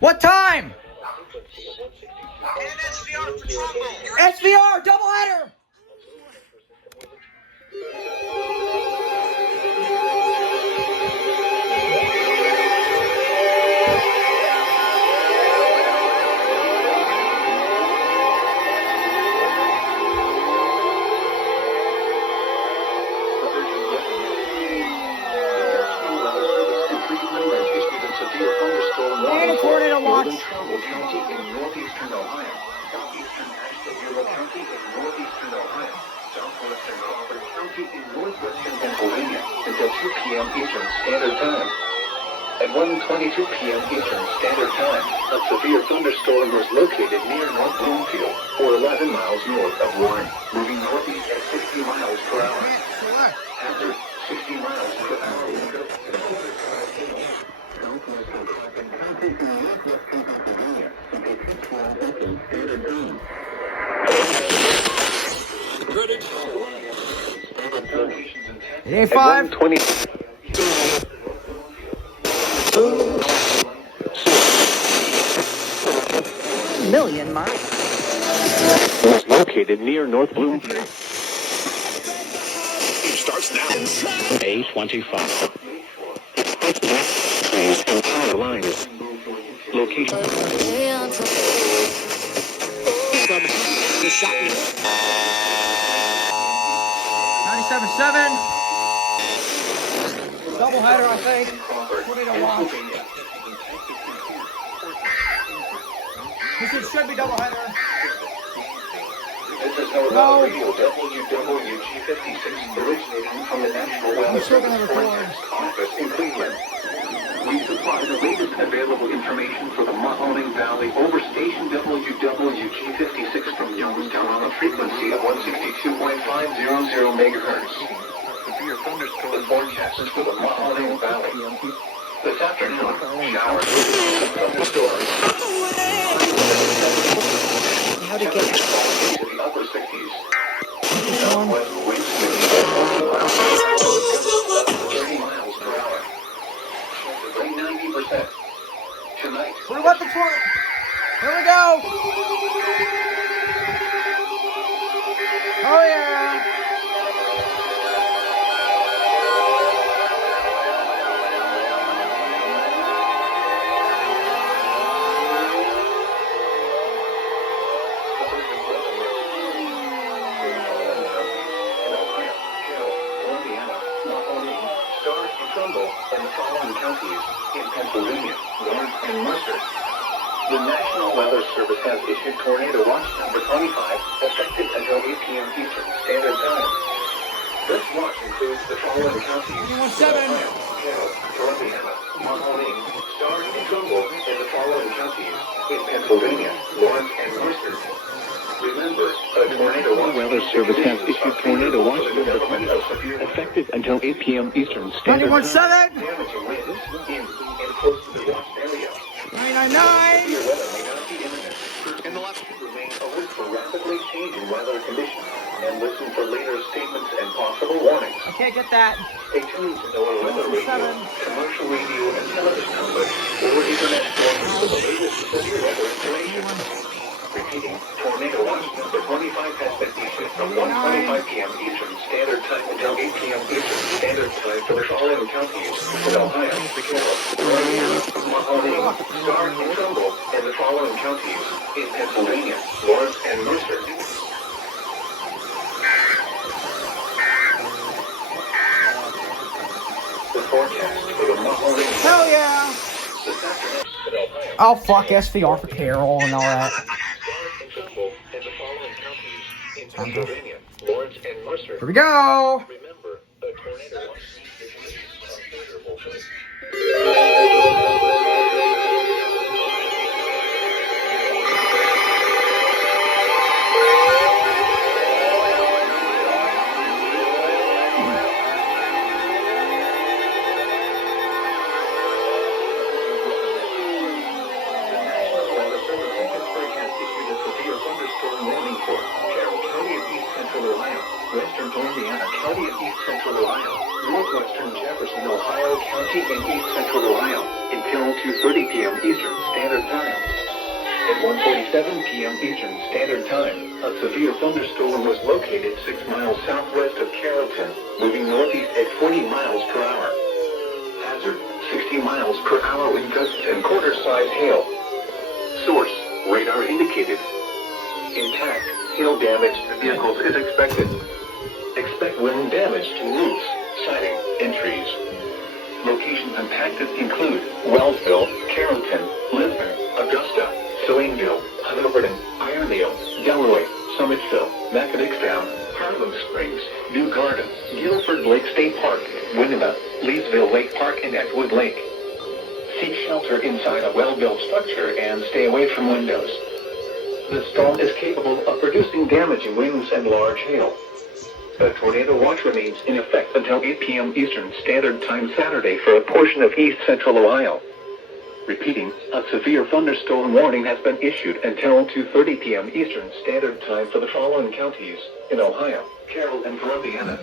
What time? And SVR for Trumbo. SVR, doubleheader! And a tornado watch. Trumbull County in northeastern Ohio, southeastern Ashtabula County in northeastern Ohio, southwestern Crawford County in northwestern Pennsylvania until 2 p.m. Eastern Standard Time. At 1:22 p.m. Eastern Standard Time, a severe thunderstorm was located near North Bloomfield, or 11 miles north of Warren, moving northeast at 60 miles per hour. After 60 miles per hour. It ain't 5. 20. Million miles. Was located near North Bloomfield. It starts now. A25. Lines. Location. The shot. 97.7. Doubleheader, I think. Tornado watch. This should be doubleheader. This is Northern Radio WWG56 originating from the National Weather Service Forecast Office in Cleveland. We supply the latest available information for the Mahoning Valley over station WWG56 from Youngstown on a frequency of 162.500 megahertz. The forecast for the Mahoning Valley. This afternoon, showers, thunderstorms. How to get To the upper 60s. Southwest winds speed 30 miles per hour. Possibly 90%. Tonight. What about the tornado? Here we go. Oh yeah. And the following counties in Pennsylvania, Lawrence and Mercer. The National Weather Service has issued Tornado Watch number 25, effective until 8 p.m. Eastern Standard Time. This watch includes the following counties: 21-7. Carroll, Columbiana, Mahoning, Starr, and Trumbull, and the following counties in Pennsylvania, Lawrence and Mercer. Remember, a Tornado Watch Weather Service has issued Tornado Watch number 25, effective until 8 p.m. Eastern Standard Time. 21-7. Damaging winds in and close to the watched area. 999. Severe weather may not be imminent. In the left, remain alert for rapidly changing weather conditions and listen for later statements and possible warnings. Okay, get that. Stay tuned to NOAA Weather Radio, commercial radio and television outlets, or internet sources for the latest severe weather information. Repeating, Tornado Watch number 25 has been issued from 1:25 p.m. Eastern Standard Time until 8 p.m. Eastern Standard Time for the following counties: Ohio, Carroll, Mahoning, Starr, and Trumbull, and the following counties in Pennsylvania, Lawrence and Mercer. The forecast for the Mahoning. Hell yeah. Oh fuck SVR for Carol and all that. Here we go. Remember, a tornado watch Western Louisiana, County of East Central Ohio, northwestern Jefferson, Ohio County in east central Ohio until 2:30 p.m. Eastern Standard Time. At 1:47 p.m. Eastern Standard Time, a severe thunderstorm was located 6 miles southwest of Carrollton, moving northeast at 40 miles per hour. Hazard, 60 miles per hour wind gusts and quarter-size hail. Source, radar indicated. Intact, hail-damaged vehicles is expected. Expect wind damage to roofs, siding, and trees. Locations impacted include Wellsville, Carrollton, Lisbon, Augusta, Salineville, Hubbardton, Irondale, Delaware, Summitville, Macadixtown, Harlem Springs, New Garden, Guilford Lake State Park, Winona, Leesville Lake Park, and Atwood Lake. Seek shelter inside a well-built structure and stay away from windows. The storm is capable of producing damaging winds and large hail. A tornado watch remains in effect until 8 p.m. Eastern Standard Time Saturday for a portion of east central Ohio. Repeating, a severe thunderstorm warning has been issued until 2:30 p.m. Eastern Standard Time for the following counties in Ohio, Carroll, and Columbiana.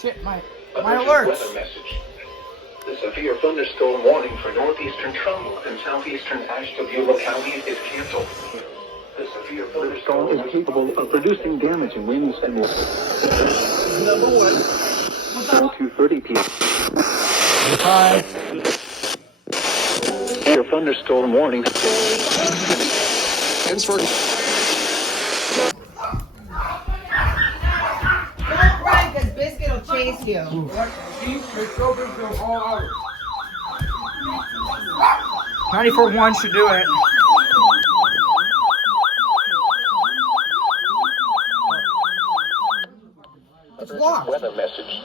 Shit, my Urgent alerts. Weather message. The severe thunderstorm warning for northeastern Trumbull and southeastern Ashtabula counties is canceled. The severe thunderstorm is capable of producing damaging winds and number one. Until 2:30 p.m. Hi. Severe thunderstorm warning. Ends for Don't cry, because Biscuit will chase you. 94.1 should do it. It's locked. Weather message.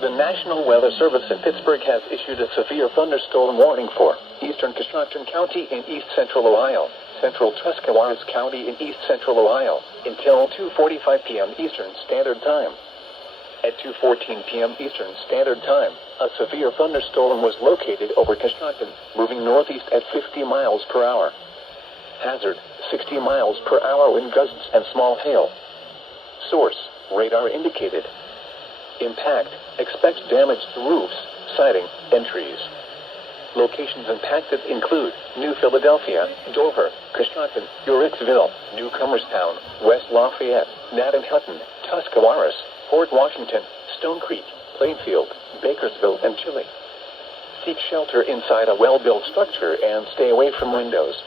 The National Weather Service in Pittsburgh has issued a severe thunderstorm warning for eastern Coshocton County in east central Ohio, central Tuscarawas County in east central Ohio, until 2:45 p.m. Eastern Standard Time. At 2:14 p.m. Eastern Standard Time, a severe thunderstorm was located over Coshocton, moving northeast at 50 miles per hour. Hazard, 60 miles per hour wind gusts and small hail. Source, radar indicated. Impact, expect damage to roofs, siding, and trees. Locations impacted include New Philadelphia, Dover, Coshocton, Uricksville, Newcomerstown, West Lafayette, Hutton, Tuscarawas, Port Washington, Stone Creek, Plainfield, Bakersville, and Chile. Seek shelter inside a well-built structure and stay away from windows.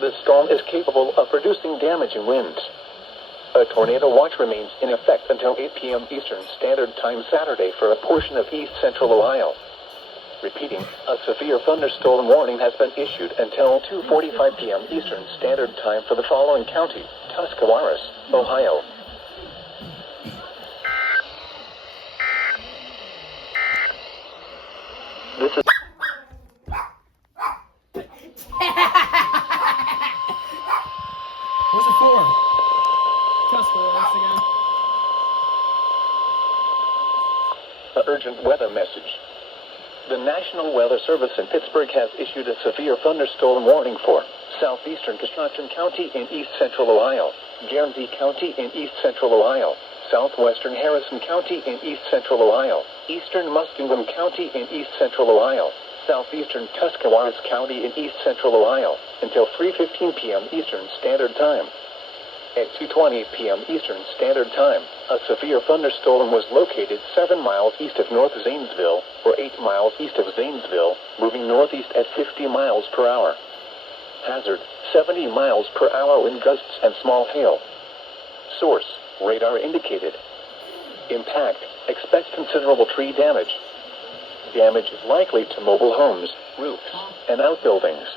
The storm is capable of producing damaging winds. A tornado watch remains in effect until 8 p.m. Eastern Standard Time Saturday for a portion of east central Ohio. Repeating, a severe thunderstorm warning has been issued until 2:45 p.m. Eastern Standard Time for the following county, Tuscarawas, Ohio. This is What's it for? an urgent weather message. The National Weather Service in Pittsburgh has issued a severe thunderstorm warning for southeastern Coshocton County in east central Ohio, Guernsey County in east central Ohio, southwestern Harrison County in east central Ohio, eastern Muskingum County in east central Ohio, southeastern Tuscarawas County in east central Ohio, until 3:15 p.m. Eastern Standard Time. At 2:20 p.m. Eastern Standard Time, a severe thunderstorm was located 7 miles east of North Zanesville, or 8 miles east of Zanesville, moving northeast at 50 miles per hour. Hazard, 70 miles per hour wind gusts and small hail. Source, radar indicated. Impact, expect considerable tree damage. Damage is likely to mobile homes, roofs, and outbuildings.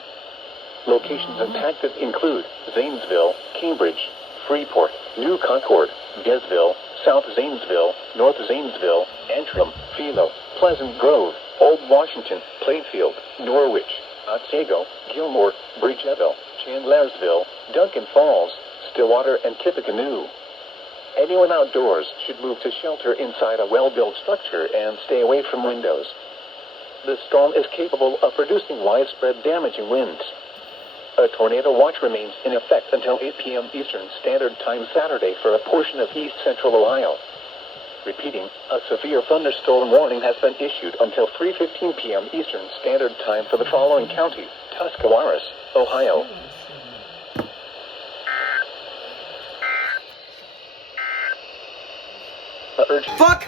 Locations impacted include Zanesville, Cambridge, Freeport, New Concord, Gesville, South Zanesville, North Zanesville, Antrim, Philo, Pleasant Grove, Old Washington, Plainfield, Norwich, Otsego, Gilmore, Bridgeville, Chandlersville, Duncan Falls, Stillwater, and Tippecanoe. Anyone outdoors should move to shelter inside a well-built structure and stay away from windows. The storm is capable of producing widespread damaging winds. A A tornado watch remains in effect until 8 p.m. Eastern Standard Time Saturday for a portion of east central Ohio. Repeating, a severe thunderstorm warning has been issued until 3:15 p.m. Eastern Standard Time for the following counties: Tuscarawas, Ohio. Fuck!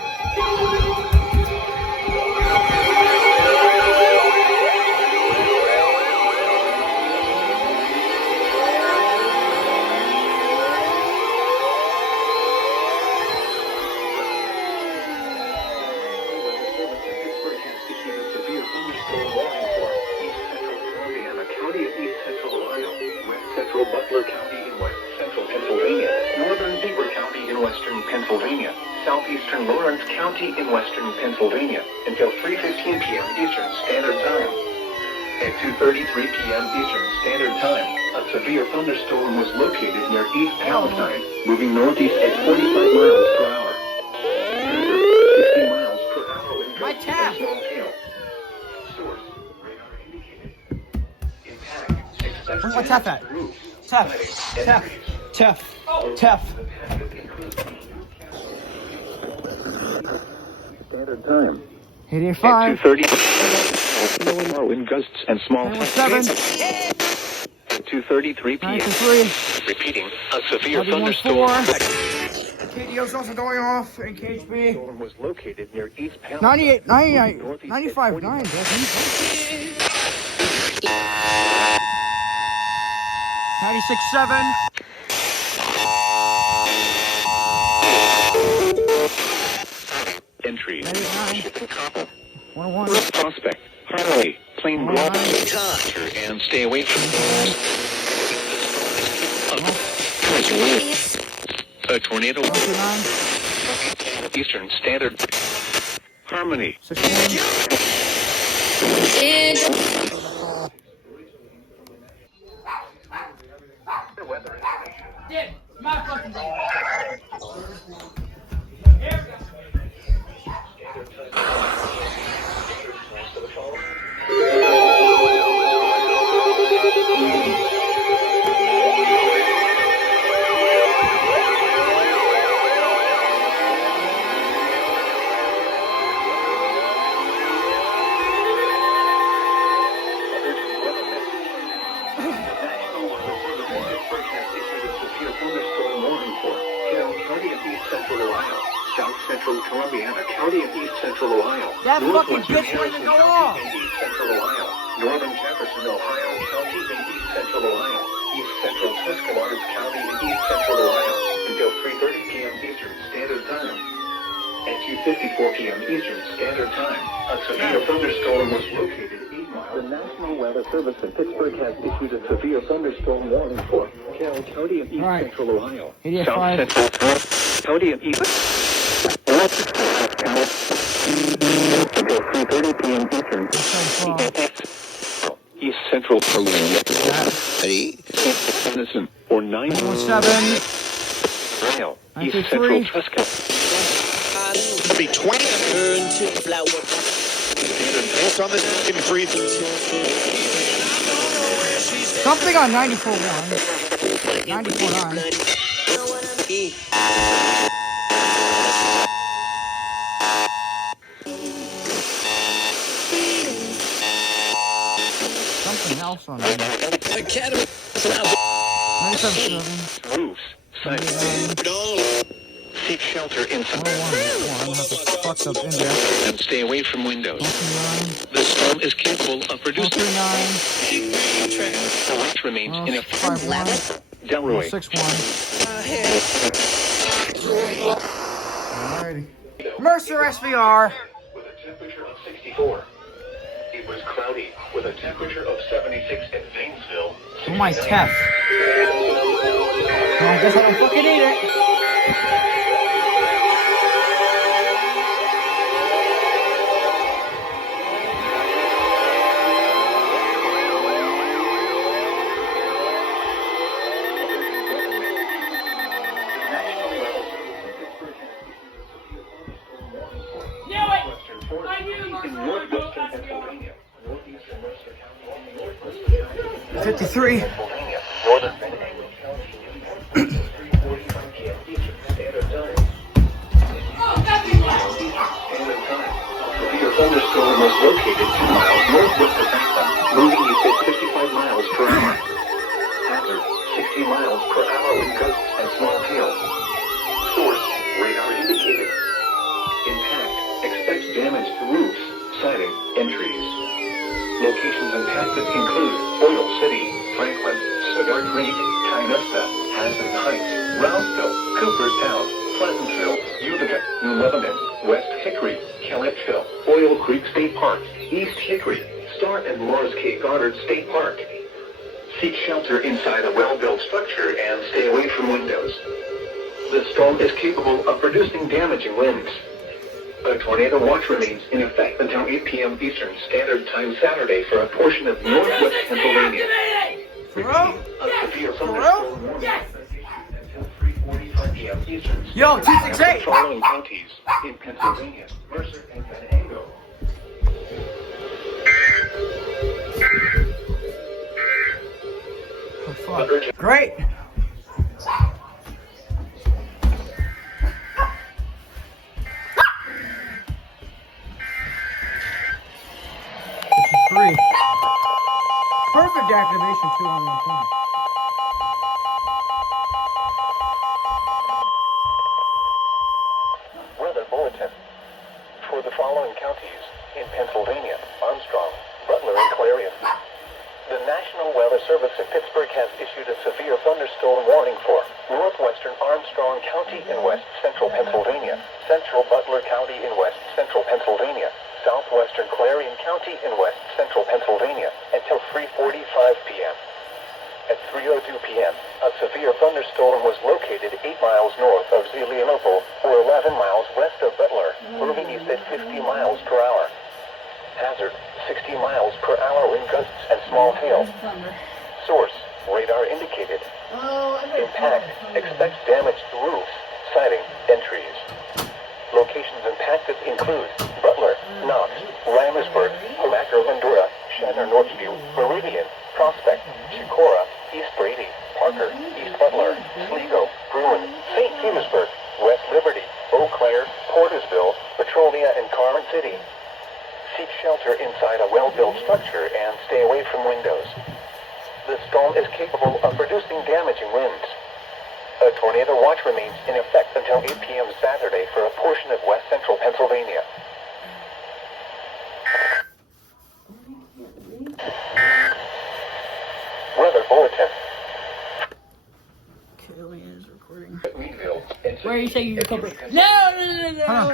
Butler County in west central Pennsylvania, northern Beaver County in western Pennsylvania, southeastern Lawrence County in western Pennsylvania, until 3:15 p.m. Eastern Standard Time. At 2:33 p.m. Eastern Standard Time, a severe thunderstorm was located near East Palestine, moving northeast at 45 miles per hour. 60 miles per hour with gusts and small hail. Source, radar indicated. Impact, expected Where's my tap at? Tef. Standard time. 885. 2:30. Wind gusts and small. 7. 2:33 p.m. 93. Repeating, a severe 4. thunderstorm. KDO's also going off in KHB. Storm was located near East Palestine. 98, 99, 95, 9, doesn't 96.7. Entries. 99. 101. Prospect. Harley. Plain Glover. And stay away from. A tornado. 109. Eastern Standard. Harmony. 16. Central Columbiana County of East Central Ohio. That fucking Northwestern bitch wouldn't Harrison go County off. in East Central Ohio. Northern Jefferson, Ohio County in East Central Ohio. East Central Tuscarawas County in East Central Ohio. Until 3:30 p.m. Eastern Standard Time. At 2:54 p.m. Eastern Standard Time, a severe thunderstorm was located 8 miles. The National Weather Service in Pittsburgh has issued a severe thunderstorm warning for Carroll County of East Central Ohio. 85. South Central County of East. Until 3:30 p.m. Eastern. East Central Pennsylvania. Innocent or 917. Ohio. East Central Tuscany. Be 20 to flower. On the breathe. Something on 94.1. 94.9. Something else on 97.7. Roofs. Sidewalks. Seek shelter inside. 101. Fucked up in there. And stay away from windows. 139. The storm is capable of producing. 139. The watch remains in effect. 51. Delroy. 61. Alrighty. Mercer SVR. With a temperature of 64. It was cloudy with a temperature of 76 in Zanesville. Oh my Tef. Well, I guess I don't fucking eat it. 53. Pennsylvania, northern Pennsylvania County in West 45 p.m. Eastern Standard Time. Standard Time. A severe thunderstorm was located 2 miles northwest of Franklin, moving east at 55 miles per hour. Hazard, 60 miles per hour with gusts and small hail. Source, radar indicated. Impact, expect damage to roofs, siding, and trees. Locations impacted include Oil City, Franklin, Cigar Creek, Tionesta, Hazard Heights, Roundsville, Cooperstown, Pleasantville, Utica, New Lebanon, West Hickory, Kellettville, Oil Creek State Park, East Hickory, Star and Morris K. Goddard State Park. Seek shelter inside a well-built structure and stay away from windows. The storm is capable of producing damaging winds. A tornado watch remains in effect until 8 p.m. Eastern Standard Time Saturday for a portion of northwest Pennsylvania. Bro? A severe thunderstorm warning until 3:45 p.m. Eastern. Yo, 268. Following counties in Pennsylvania, Mercer and Venango. Oh, fuck. Great. Three. Perfect activation, 2 on 1 point. Weather bulletin. For the following counties in Pennsylvania, Armstrong, Butler, and Clarion. The National Weather Service in Pittsburgh has issued a severe thunderstorm warning for northwestern Armstrong County in west central Pennsylvania, central Butler County in west central Pennsylvania, southwestern Clarion County in west central Pennsylvania until 3:45 p.m. At 3:02 p.m., a severe thunderstorm was located 8 miles north of Zelienople or 11 miles west of Butler, moving east at 50 miles per hour. Hazard, 60 miles per hour wind gusts and small hail. Source, radar indicated. Impact, expect damage to roofs, siding, and trees. Locations impacted include Butler, Knox, Ramsburg, Homacker, Vendura, Shanner, Northview, Meridian, Prospect, Chicora, East Brady, Parker, East Butler, Sligo, Bruin, St. Petersburg, West Liberty, Eau Claire, Portersville, Petrolia, and Carmen City. Seek shelter inside a well-built structure and stay away from windows. The storm is capable of producing damaging winds. A tornado watch remains in effect until 8 p.m. Saturday for a portion of west central Pennsylvania. Weather bulletin. Killian is recording. Greenville and Where are you taking your cover? No. Huh.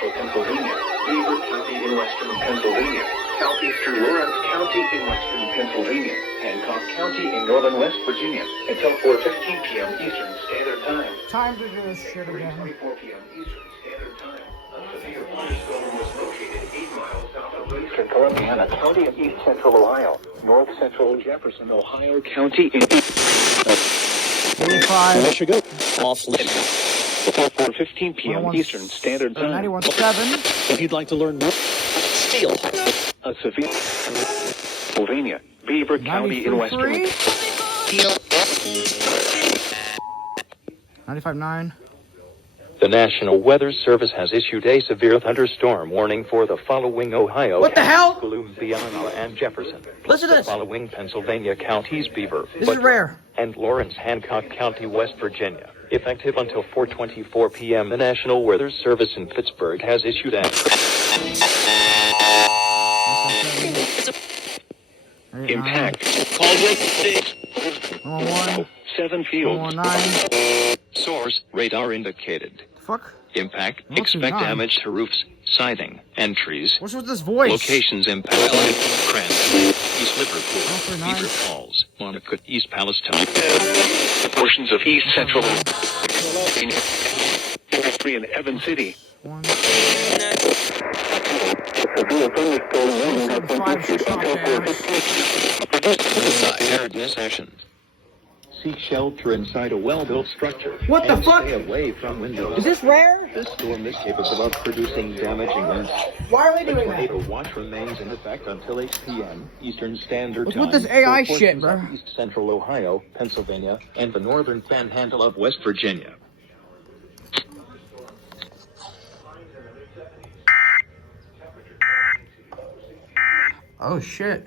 Pennsylvania, Beaver County in western Pennsylvania, southeastern Lawrence County in western Pennsylvania, Hancock County in northern West Virginia, until 4:15 p.m. Eastern Standard Time. Time to do this shit again. 3:24 p.m. Eastern Standard Time. A severe thunderstorm was located 8 miles south of Eastern Columbiana County in east central Ohio, north central Jefferson, Ohio County in 45. Michigan, off limit. Before 4:15 p.m. Eastern Standard Time. 91.7. If you'd like to learn more, Steel. A severe Pennsylvania, Beaver County in western. 95.9. The National Weather Service has issued a severe thunderstorm warning for the following Ohio What the hell? Columbiana and Jefferson. Listen to The this. following Pennsylvania counties, Beaver, This is Butler, rare. and Lawrence, Hancock County, West Virginia. Effective until 4:24 p.m., the National Weather Service in Pittsburgh has issued a Impact. Caldwell. 101. 7 Fields. 119. source radar indicated. Fuck. Impact. Not Expect 9. damage to roofs, siding, and trees. What's with this voice? Locations impact. Cranston, East Liverpool, 9. Beaver Falls, Monaco, East Palestine. Portions of East Central and Evan City. 1. Severe thunderstorm 5 should stop there. Air dissection. Seek shelter inside a well-built structure. What the and fuck? Stay away from windows. Is this rare? This storm is capable of producing damaging winds. Why are we The doing that? tornado watch remains in effect until 8 p.m. Eastern Standard What's Time. with this AI for shit, portions bro? of East Central Ohio, Pennsylvania, and the northern panhandle of West Virginia. Oh shit.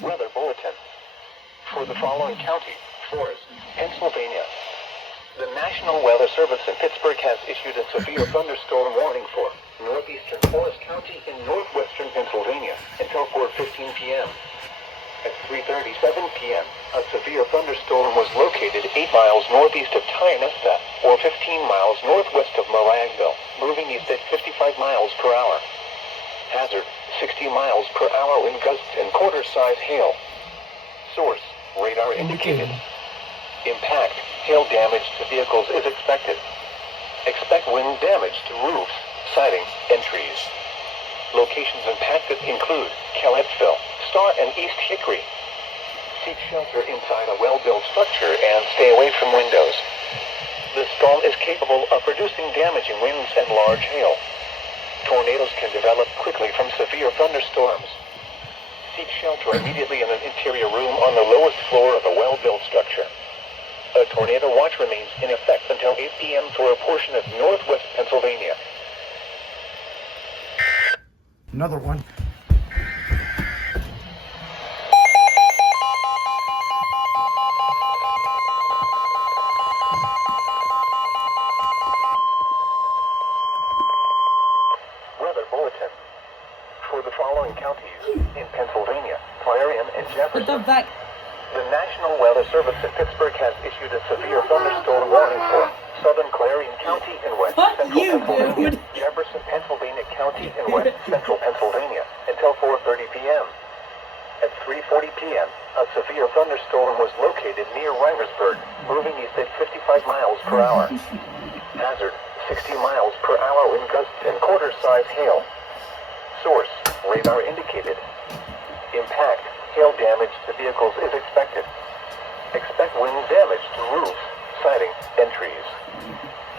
Weather bulletin. For the following county, Forest, Pennsylvania. The National Weather Service in Pittsburgh has issued a severe thunderstorm warning for northeastern Forest County in northwestern Pennsylvania until 4:15 p.m. At 3:37 p.m., a severe thunderstorm was located 8 miles northeast of Tionesta, or 15 miles northwest of Maragville, moving east at 55 miles per hour. Hazard, 60 miles per hour wind gusts and quarter-size hail. Source, radar indicated. Impact, hail damage to vehicles is expected. Expect wind damage to roofs, siding, and trees. Locations impacted include Calipsville, Star, and East Hickory. Seek shelter inside a well-built structure and stay away from windows. The storm is capable of producing damaging winds and large hail. Tornadoes can develop quickly from severe thunderstorms. Seek shelter immediately in an interior room on the lowest floor of a well-built structure. A tornado watch remains in effect until 8 p.m. for a portion of northwest Pennsylvania. Another one. Weather bulletin. For the following counties in Pennsylvania, Clarion and What the Jefferson, fuck? the National Weather Service in Pittsburgh has issued a severe thunderstorm warning for southern Clarion County and west Fuck central you, Pennsylvania, dude. Jefferson, Pennsylvania County and west central Pennsylvania until 4:30 p.m. At 3:40 p.m., a severe thunderstorm was located near Riversburg, moving east at 55 miles per hour. Hazard, 60 miles per hour wind gusts and quarter-size hail. Source, radar indicated. Impact, hail damage to vehicles is expected. Expect wind damage to roofs, siding, and trees.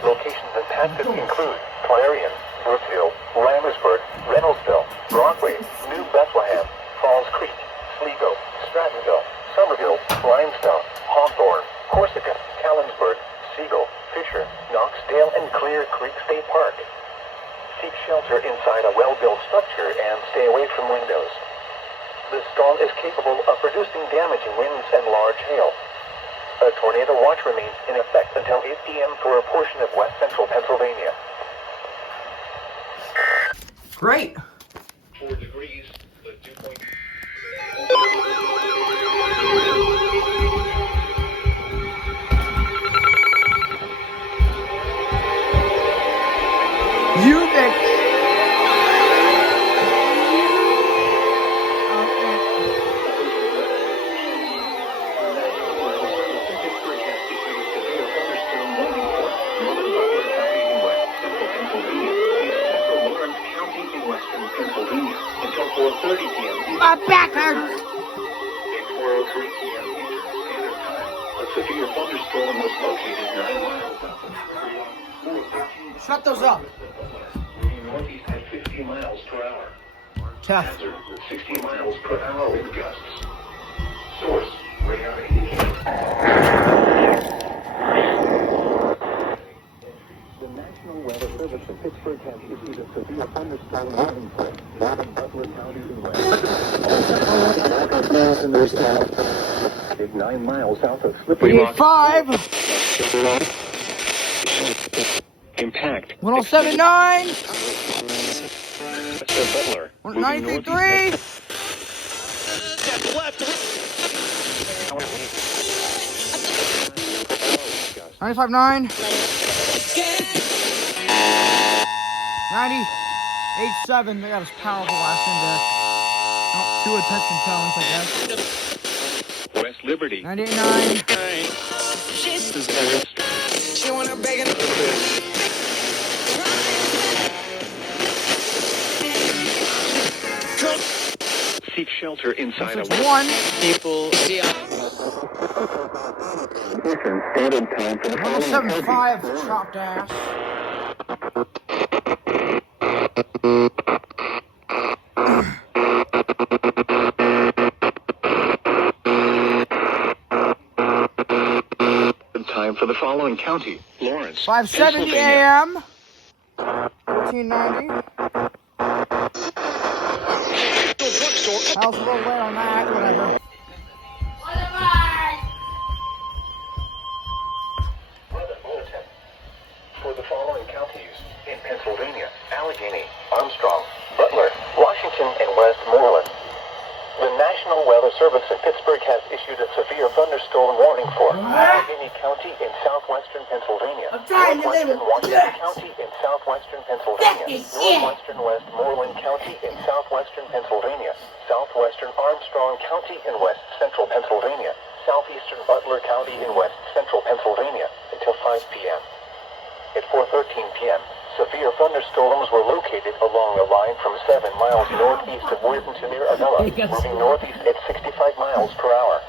Locations impacted include Clarion, Brookville, Riversburg, Reynoldsville, Broadway, New Bethlehem, Falls Creek, Sligo, Strattonville, Somerville, Limestone, Hawthorne, Corsica, Callinsburg, Siegel, Fisher, Knoxdale, and Clear Creek State Park. Seek shelter inside a well-built structure and stay away from windows. The storm is capable of producing damaging winds and large hail. A tornado watch remains in effect until 8 p.m. for a portion of west central Pennsylvania. Great. 4 degrees, but 2. You bitch. Until 4:30 p.m. My back hurts. At 4:03 p.m. Eastern Standard Time, a severe thunderstorm was located 9 miles south of Shut those up. moving northeast at 50 miles per hour. Tough. Hazard, 60 miles per hour wind gusts. Source, radar indicated. The National Weather Service in Pittsburgh has issued a severe thunderstorm warning for northern Butler County and west. 9 miles south of Slippery Rock. 5. Impact. 1079. West of Butler. Moving 93. Step left. 95.9. 90.87. They got his powerful last index. Oh, 2 attention tones, I guess. West Liberty. 98.9. She wanna beg and Seek shelter inside a 161. people. Standard time for the 175. Chopped ass. time for the following county. Lawrence. 5:70 a.m. 1490. I was a little late on that, whatever. Weather bulletin. For the following counties in Pennsylvania: Allegheny, Armstrong, Butler, Washington, and Westmoreland. The National Weather Service in Pittsburgh has issued a severe thunderstorm warning for Allegheny County in southwestern Pennsylvania, northwestern Washington County in southwestern Pennsylvania, northwestern Westmoreland County in southwestern Pennsylvania, southwestern Armstrong County in west central Pennsylvania, southeastern Butler County in west central Pennsylvania until 5 p.m. At 4:13 p.m., severe thunderstorms were located along a line from 7 miles northeast of Witten to near Avella, moving northeast at 65 miles per hour.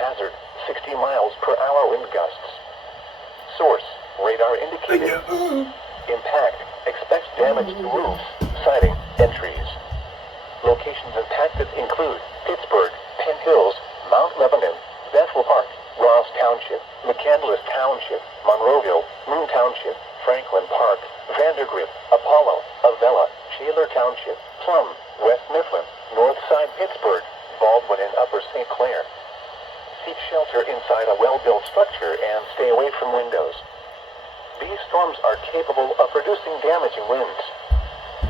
Hazard, 60 miles per hour wind gusts. Source, radar indicated. Impact, expect damage to roofs, siding, and trees. Locations impacted include Pittsburgh, Penn Hills, Mount Lebanon, Bethel Park, Ross Township, McCandless Township, Monroeville, Moon Township, Franklin Park, Vandergrift, Apollo, Avella, Shaler Township, Plum, West Mifflin, Northside Pittsburgh, Baldwin, and Upper St. Clair. Seek shelter inside a well-built structure and stay away from windows. These storms are capable of producing damaging winds.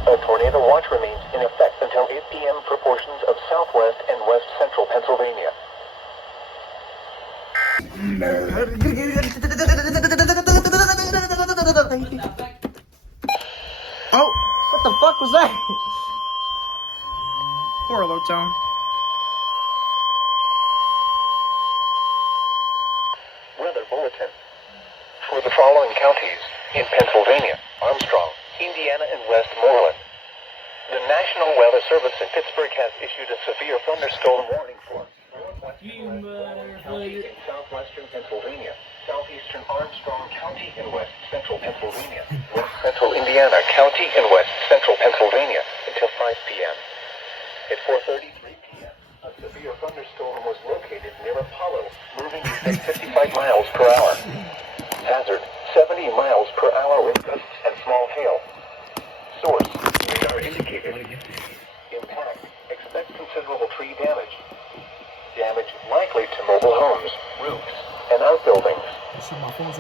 A tornado watch remains in effect until 8 p.m. for portions of southwest and west central Pennsylvania. Oh, what the fuck was that? Poor low tone. Weather bulletin. For the following counties in Pennsylvania: Armstrong, Indiana, and Westmoreland. The National Weather Service in Pittsburgh has issued a severe thunderstorm warning for County in southwestern Pennsylvania, southeastern Armstrong County in west central Pennsylvania, west central Indiana County in west central Pennsylvania until 5 p.m. At 4:33 p.m., a severe thunderstorm was located near Apollo, moving at 55 miles per hour. Hazard, 70 miles per hour wind gusts and small hail. Source, radar indicated. Impact, expect considerable tree damage. Damage likely to mobile homes, roofs, and outbuildings.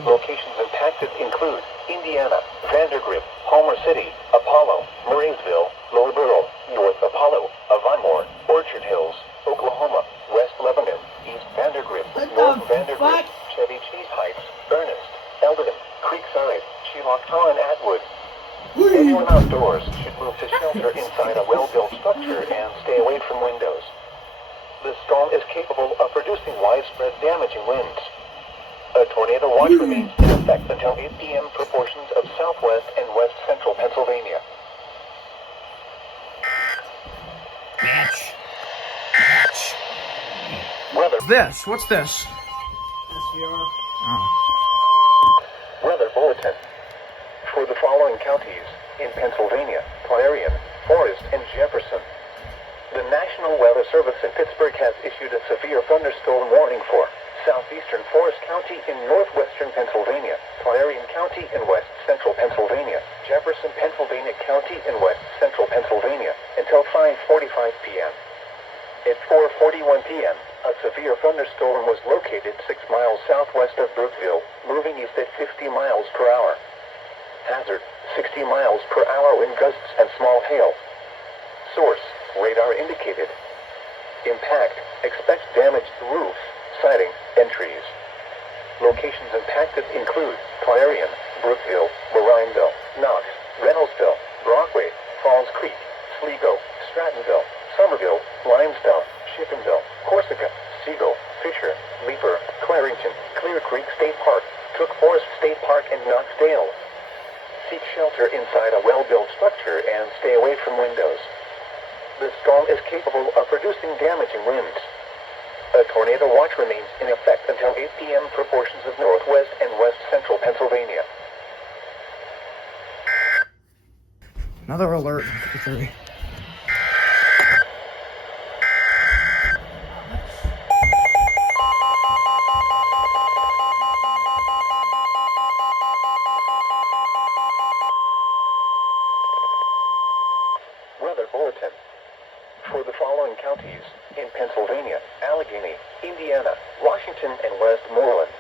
Locations impacted include Indiana, Vandergrift, Palmer City, Apollo, Murraysville, Lower Borough, North Apollo, Avonmore, Orchard Hills, Oklahoma, West Lebanon, East Vandergrift, North Vandergrift, Chevy Chase Heights, Ernest, Eldon, Creekside, Shelockton, and Atwood. Anyone outdoors should move to shelter inside a well-built structure and stay away from windows. The storm is capable of producing widespread damaging winds. A tornado watch remains in effect until 8 p.m. for portions of southwest and west central Pennsylvania. Weather. This? What's this? Weather bulletin. For the following counties in Pennsylvania: Clarion, Forest, and Jefferson. The National Weather Service in Pittsburgh has issued a severe thunderstorm warning for southeastern Forest County in northwestern Pennsylvania, Clarion County in west central Pennsylvania, Jefferson, Pennsylvania County in west central Pennsylvania until 5:45 p.m. At 4:41 p.m., a severe thunderstorm was located 6 miles southwest of Brookville, moving east at 50 miles per hour. Hazard, 60 miles per hour wind gusts and small hail. Source, radar indicated. Impact, expect damage to roofs, siding, and trees. Locations impacted include Clarion, Brookville, Marineville, Knox, Reynoldsville, Brockway, Falls Creek, Sligo, Strattonville, Somerville, Limestone, Shippenville, Corsica, Seagull, Fisher, Leaper, Clarington, Clear Creek State Park, Cook Forest State Park, and Knoxdale. Seek shelter inside a well-built structure and stay away from windows. The storm is capable of producing damaging winds. A tornado watch remains in effect until 8 p.m. for portions of northwest and west central Pennsylvania. Another alert. 53. Weather bulletin. For the following counties in Pennsylvania, Allegheny, Indiana, Washington, and Westmoreland,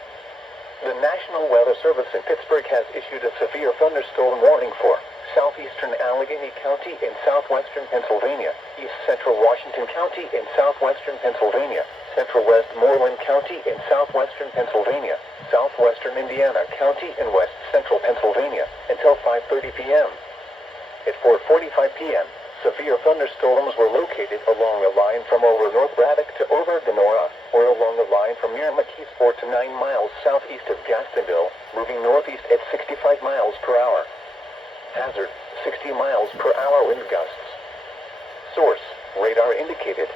the National Weather Service in Pittsburgh has issued a severe thunderstorm warning for southeastern Allegheny County in southwestern Pennsylvania, east central Washington County in southwestern Pennsylvania, central Westmoreland County in southwestern Pennsylvania, southwestern Indiana County in west central Pennsylvania until 5:30 p.m. At 4:45 p.m., severe thunderstorms were located along the line from over North Braddock to over Donora, or along the line from near McKeesport to 9 miles southeast of Gastonville, moving northeast at 65 miles per hour. Hazard, 60 miles per hour wind gusts. Source, radar indicated.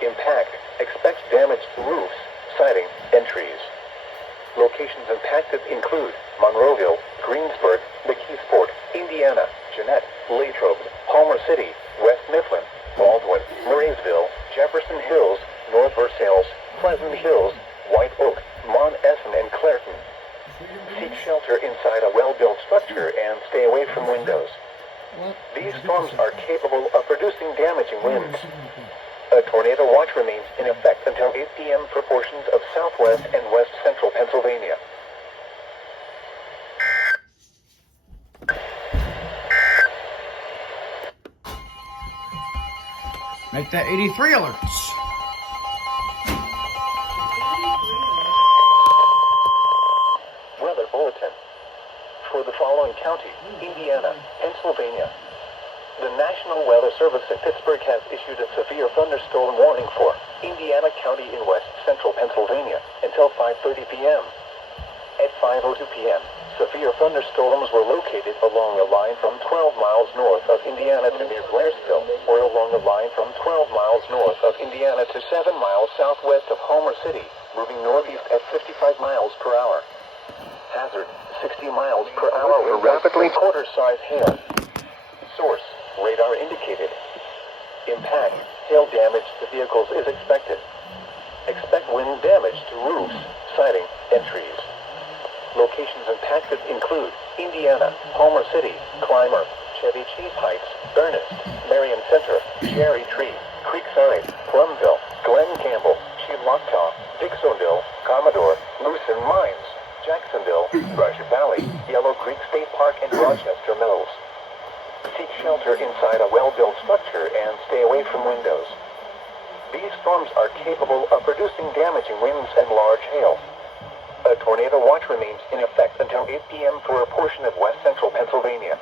Impact, expect damage to roofs, siding, and trees. Locations impacted include Monroeville, Greensburg, McKeesport, Indiana, Jeanette, Latrobe, Palmer City, West Mifflin, Baldwin, Murraysville, Jefferson Hills, North Versailles, Pleasant Hills, White Oak, Mont Essen, and Clairton. Seek shelter inside a well-built structure and stay away from windows. These storms are capable of producing damaging winds. A tornado watch remains in effect until 8 p.m. for portions of southwest and west central Pennsylvania. Make that 83 alerts. Weather bulletin. For the following county, Indiana, Pennsylvania, the National Weather Service in Pittsburgh has issued a severe thunderstorm warning for Indiana County in west central Pennsylvania until 5:30 p.m. At 5:02 p.m., severe thunderstorms were located along a line from 12 miles north of Indiana to near Blairsville, or along the line from 12 miles north of Indiana to 7 miles southwest of Homer City, moving northeast at 55 miles per hour. Hazard, 60 miles per hour with rapidly quarter-size hail. Source, radar indicated. Impact, hail damage to vehicles is expected. Expect wind damage to roofs, siding, and trees. Locations impacted include Indiana, Homer City, Clymer, Chevy Chase Heights, Ernest, Marion Center, Cherry Tree, Creekside, Plumville, Glen Campbell, Chiloctaw, Dixonville, Commodore, Lucin Mines, Jacksonville, Rush Valley, Yellow Creek State Park, and Rochester Mills. Seek shelter inside a well-built structure and stay away from windows. These storms are capable of producing damaging winds and large hail. A tornado watch remains in effect until 8 p.m. for a portion of west central Pennsylvania.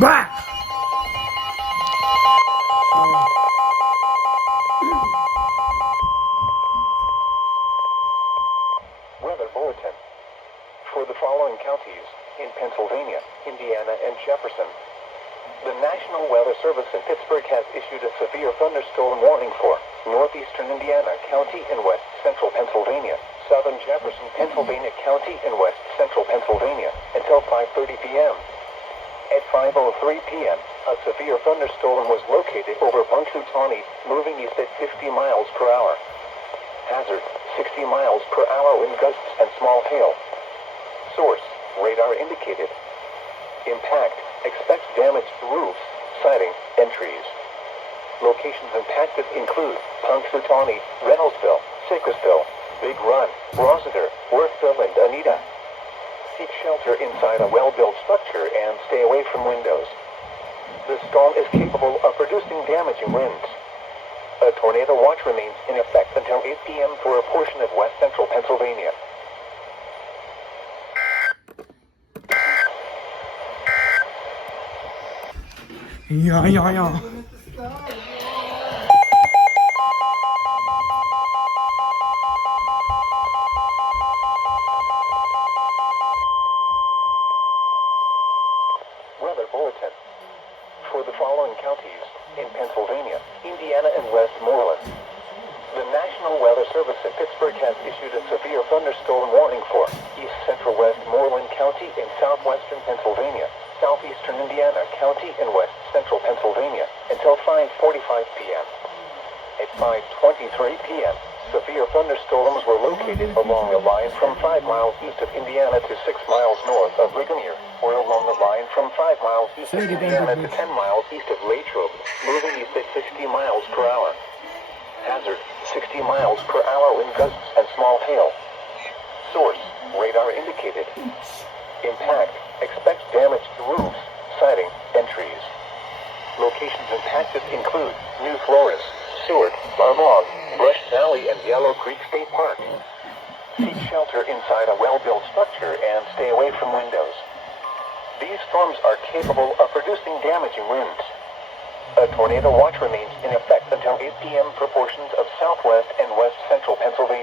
Bah! Weather bulletin. For the following counties in Pennsylvania, Indiana, and Jefferson, the National Weather Service in Pittsburgh has issued a severe thunderstorm warning for northeastern Indiana County in west central Pennsylvania, southern Jefferson, Pennsylvania County in west central Pennsylvania until 5:30 p.m. At 5:03 p.m., a severe thunderstorm was located over Punxsutawney, moving east at 50 miles per hour. Hazard, 60 miles per hour wind gusts and small hail. Source, radar indicated. Impact, expect damage to roofs, siding, and trees. Locations impacted include Punxsutawney, Reynoldsville, Sacresville, Big Run, Rossiter, Worthville, and Anita. Seek shelter inside a well-built structure and stay away from windows. The storm is capable of producing damaging winds. A tornado watch remains in effect until 8 p.m. for a portion of west central Pennsylvania. Yeah. Weather Bulletin. For the following counties in Pennsylvania, Indiana, and Westmoreland, the National Weather Service in Pittsburgh has issued a severe thunderstorm warning for East Central Westmoreland County in southwestern Pennsylvania, southeastern Indiana County, and west central Pennsylvania until 5:45 p.m. At 5:23 p.m., severe thunderstorms were located along the line from 5 miles east of Indiana to 6 miles north of Ligonier, or along the line from 5 miles east of Say it again, Indiana to please. 10 miles east of Latrobe, moving east at 60 miles per hour. Hazard, 60 miles per hour in gusts and small hail. Source, radar indicated. Impact, expect damage to roofs, siding, and trees. Locations impacted include New Flores, Seward, Armagh, Brush Valley, and Yellow Creek State Park. Seek shelter inside a well-built structure and stay away from windows. These storms are capable of producing damaging winds. A tornado watch remains in effect until 8 p.m. for portions of southwest and west central Pennsylvania.